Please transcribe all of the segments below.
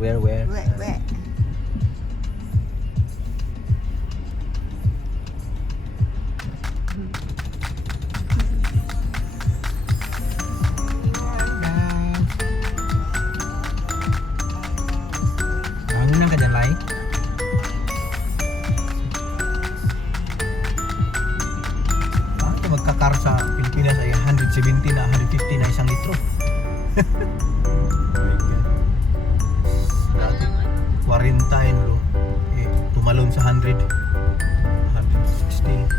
Where? Where? Bangunan ka dyan, Lai. Magkakar sa Pilipinas ay 170 na 150 na isang litro. Dati 40 lo. Tumalon sa 100. 160.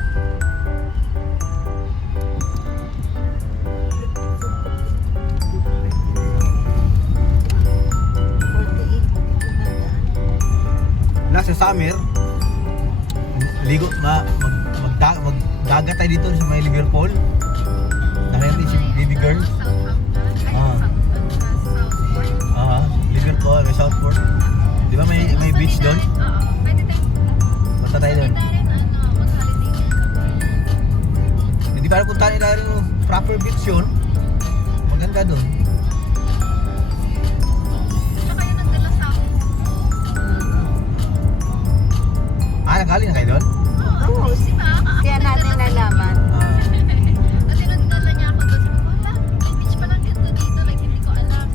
Sa summer, ligo magdagat tayo dito sa may Liverpool. Nakita si baby girl. Liverpool, may Southport. Di ba may beach doon? Basta tayo doon. Hindi pa kung tayo nila rin proper beach yun. Maganda doon. Nakali na kayo doon? Oo, kaya natin nalaman. Kasi nagdala niya ako doon. Wala, may beach pa lang dito dito. Like, hindi ko alam.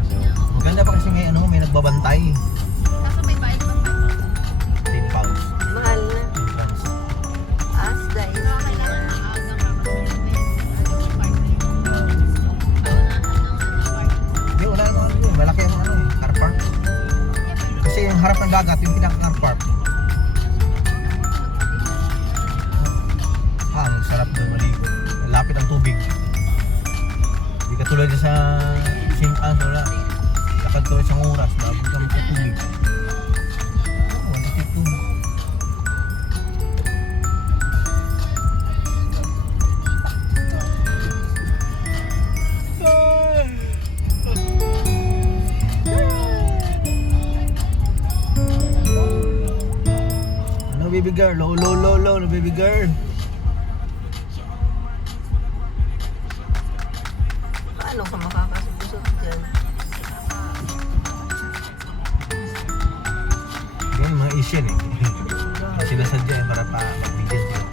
Maganda pa kasi may may nagbabantay. Kaso may bayad pa 10 pounds. Mahal na. Entrance. As dahil. Kailangan maaga ka kasi Hindi, wala naman ano. Malaki ang car park. Kasi yung harap ng dagat, yung pinaka-car park. Ang sarap doon maligo. Lapit ang tubig. Hindi katulad sa wala. Lakad ko isang oras bago ka magkatubig. Matikip to. Ano baby girl? Low, no baby girl. Paano ka makakasubusot dyan? Yan mga Asian eh. Sinasadya para pagbigyan sila.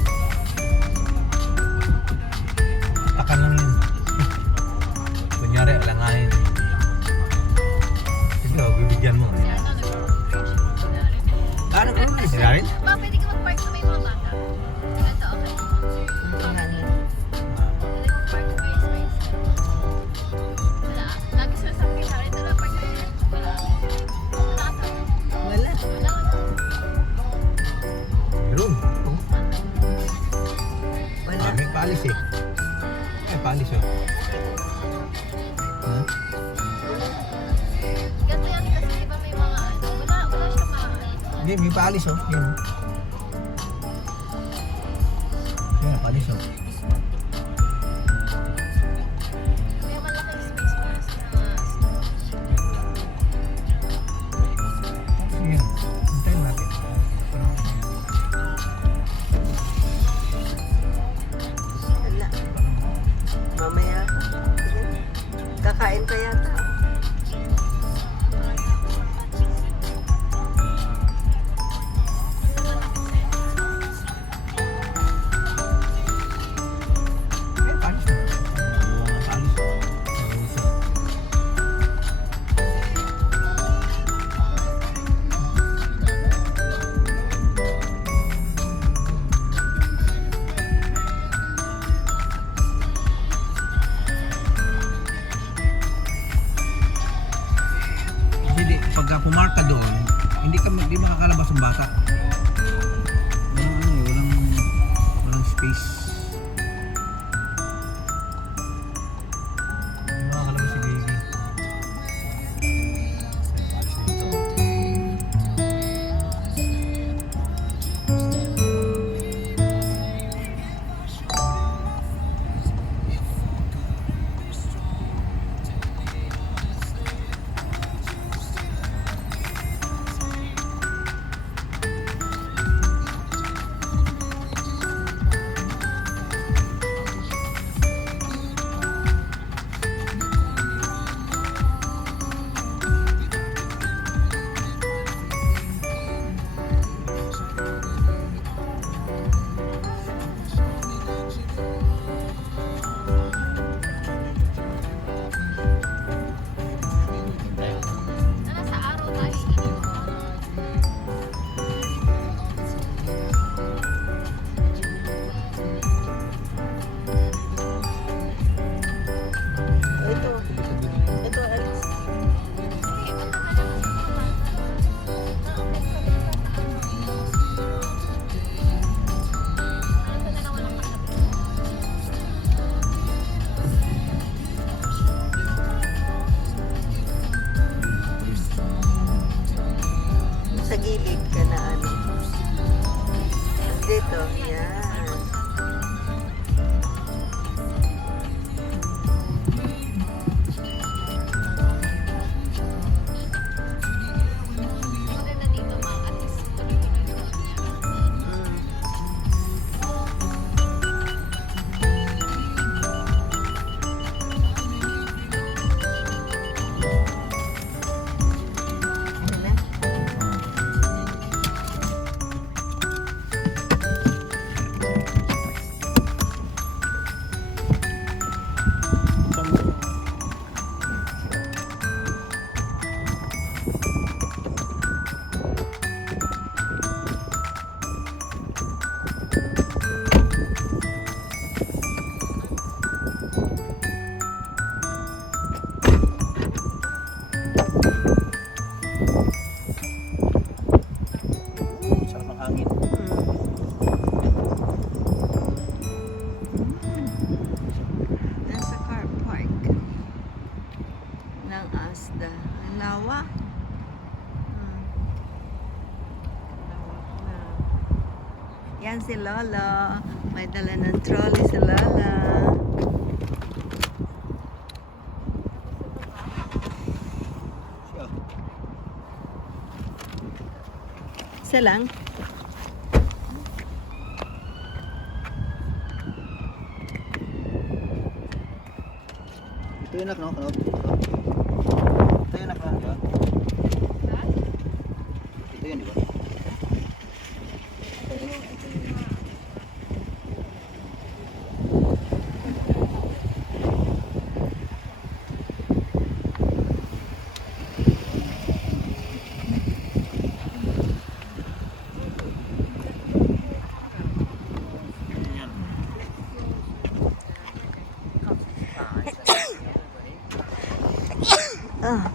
Takan lang yun. Kunyari, alanganin. Sige, bibigyan mo. Ano ko? Sinari? Ma, pwede ka mag-park sa may mga bata. Ito, okay. Pwede mag-park sa may space. Wala. Lagi sila sa akin, hari, tara, park kayo. Wala. Wala. Meron. Wala. May paalis eh. May paalis oh. Ha? Ganto yan kasi di ba may mga ano. Wala siya Hindi, may paalis oh. Yan oh. Yan, paalis oh. may malaking space para sa mga snow. Sige, hintayin natin. Wala. Mamaya. Kakain pa yata. May paalis oh. Paalis oh. Paalis oh. Hindi, pagka pumark ka doon, hindi makakalabas ang bata. Walang space. Hindi makakalabas si baby. Paalis dito. Yan si Lolo. May dala ng trolley si Lola. Siya. Isa lang. Ito yung anak, no? Ito yung anak, di ba? Ito yun, di ba? Ah.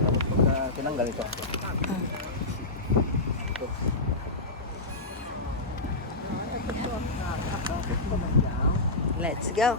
Tapos pagka tinanggal ito. Let's go.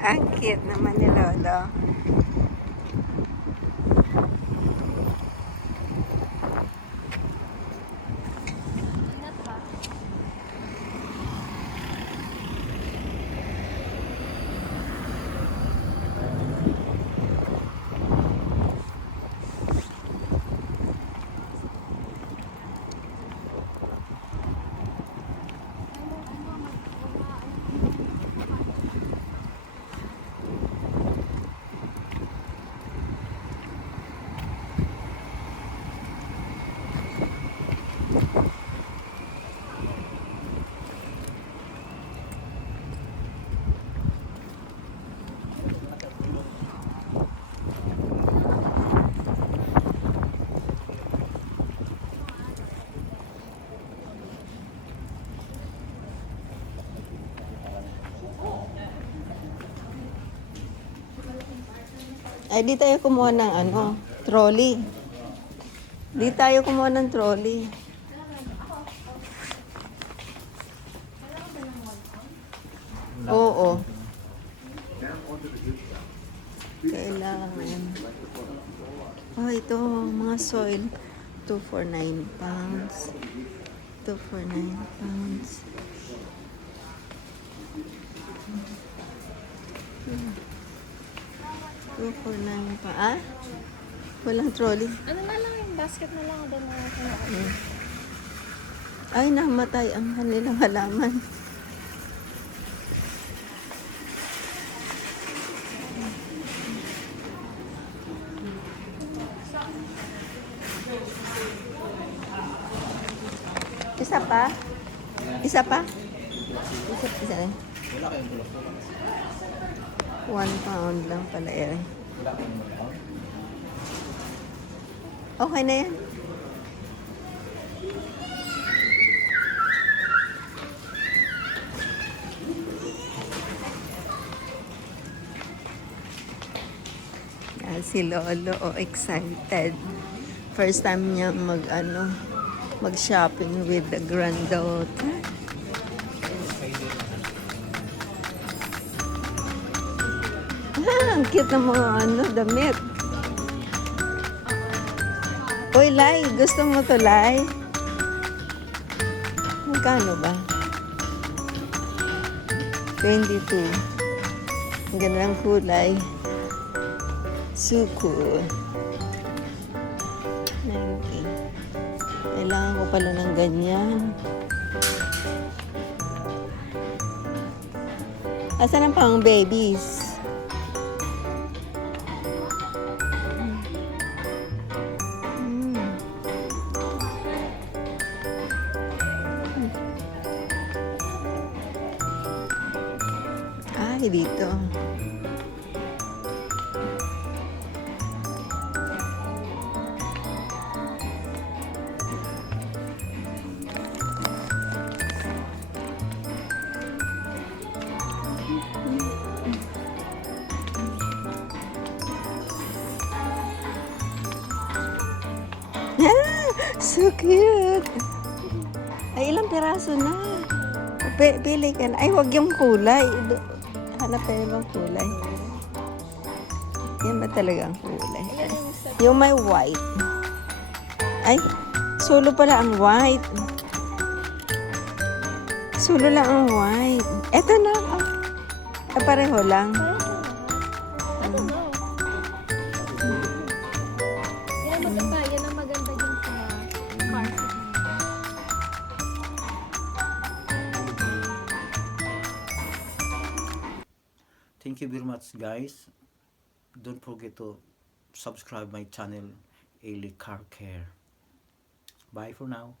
Ang cute naman ni Lolo. Ingat ba? Ay, di tayo kumuha ng ano, trolley. Di tayo kumuha ng trolley. Oo. Kailangan. Oh, ito, mga soil. 249 pounds. 249 pounds. Hmm. 249 pa. Ah? Walang trolley. Ano na lang yung basket na lang doon na Hmm. Ay, namatay ang kanilang halaman. Isa pa? Isa pa? Isa lang. Wala kayong bulak. 1 pound lang pala eh. Wala kayong bulak. Okay na yan. Yan si Lolo, excited. First time niya mag-shopping with the granddaughter. Ang cute ng mga damit. Uy, Lai, gusto mo to, Lai? Magkano ba? 22. Ang ganda ng kulay. Suku. 90. Kailangan ko pala ng ganyan. Asan ang pang babies? Hmm. Ay, dito. So cute. Ay, ilang piraso na. Pili ka na. Ay, wag yung kulay. Hanap tayo ng kulay. Yan ba talaga ang kulay? Yung may white. Ay, solo pala ang white. Solo lang ang white. Eto na. Oh. Ah, pareho lang. I don't know. Yan ang maganda din sa car. Thank you very much, guys. Don't forget to subscribe my channel, Ailey Car Care. Bye for now.